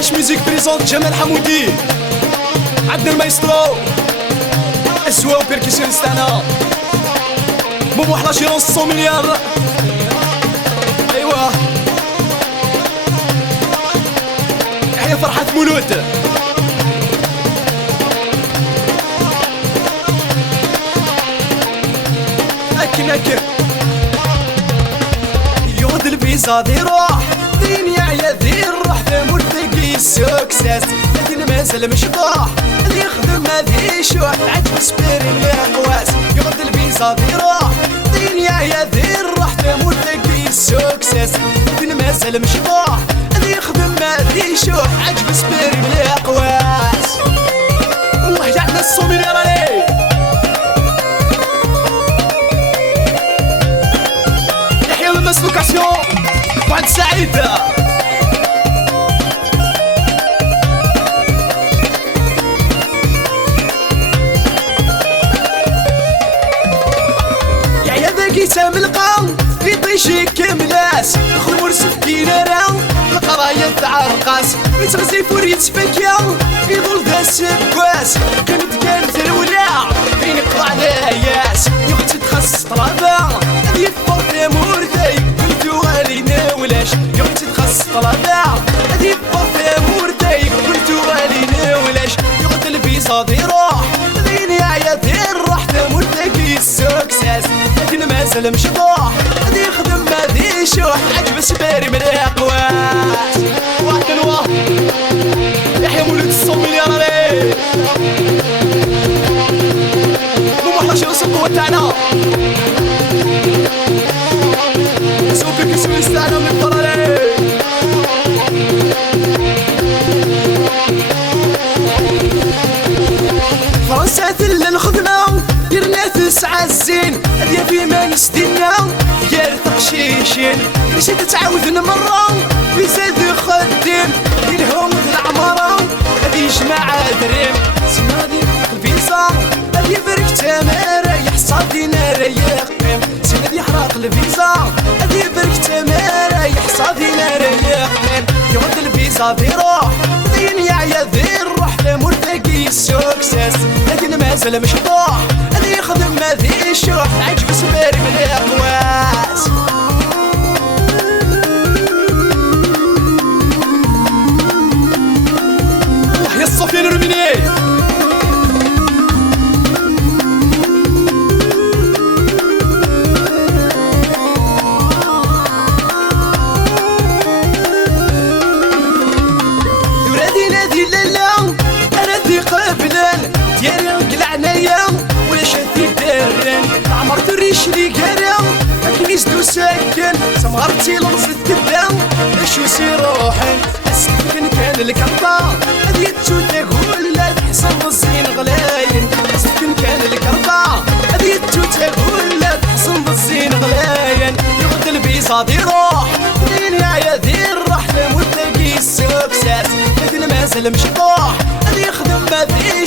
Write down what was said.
كاش ميوزيك بريزونت جمال حمودي. عندنا المايسترو اسوا وبيركيسيون ستانا بوبو حنا شي 100 مليار. ايوا هي فرحة مولود. أكن يود الفيزا دي روح دنيا يا ذي الروح ثمور تلقي السكساس، لكن مازال مش ضاح اللي يخدم هذي شوح عجب سبيري ملي قواس. يود الفيزا دي روح دنيا يا ذي الروح ثمور تلقي السكساس، لكن مازال مش ضاح اللي يخدم هذي شوح عجب سبيري ملي قواس. وهي عندنا الصوميل يا راني لوكاسيون وعند سعيدة. يا عيا ذاكي تام القام في طيشي كملاس الخمور سفكينة راو القراية تاع الرقاس يتغزي فور يتفكيا في ظل ذا السكواس. كانت الولاع فين يقطع لاياس يغتي تخصص طلابة هذي فوق موردي قلتو علينا ولاش. يغتي تخصص طلابة هذي فوق موردي قلتو علينا ولاش. يغتي الفيزا دي روح ديني عيا دير روح تموت تلاقي السكساس، لكن مازال مش ضاح هذي يخدم هذي شوح عجب سباري من الأقواس. واحد الواحد يحيى مولود الصوميل يا راني ومحنا شي نص القوة تاعنا سوبي كيسوي يستعنا من الفرالي. فرنسا تلا الخدمة ديرنا تسعة الزين هاديا في ما نسدينا ديال تقشيشين مشيت تعاود مرة في زاد خدام ديالهم العمارة هادي جماعة دريم سنادي الفيزا هادي برك تمارا يحصل دينا رياق قيم. سنادي حراق الفيزا هادي برك تمارا يحصل دينا رياق قيم. يود الفيزا دي روح دنيا عيا ذي الروح لامور تلاقي السكساس، لكن مازال مش ضاح اللي يخدم هذي الشوح عجب سباري من الأقواس. يا الصوفيان الروميني ولادي نادي لالا انا دي قبلان ديالي قلعنايا ولا شاتي داران عمرت الريش لي قرام كنيس دو ساكن سمغرتي لرصت قدام اشو سي روحي اسكن كان الكرطة هادي التوتا قولات حسن الزين غلاين. اسكن كان الكرطة هادي التوتا قولات حسن الزين غلاين. يغد الفيزا دي روح ديني عيا دير روح لموت تلاقي السكساس، لكن مازال مش ضاح اللي يخدم هادي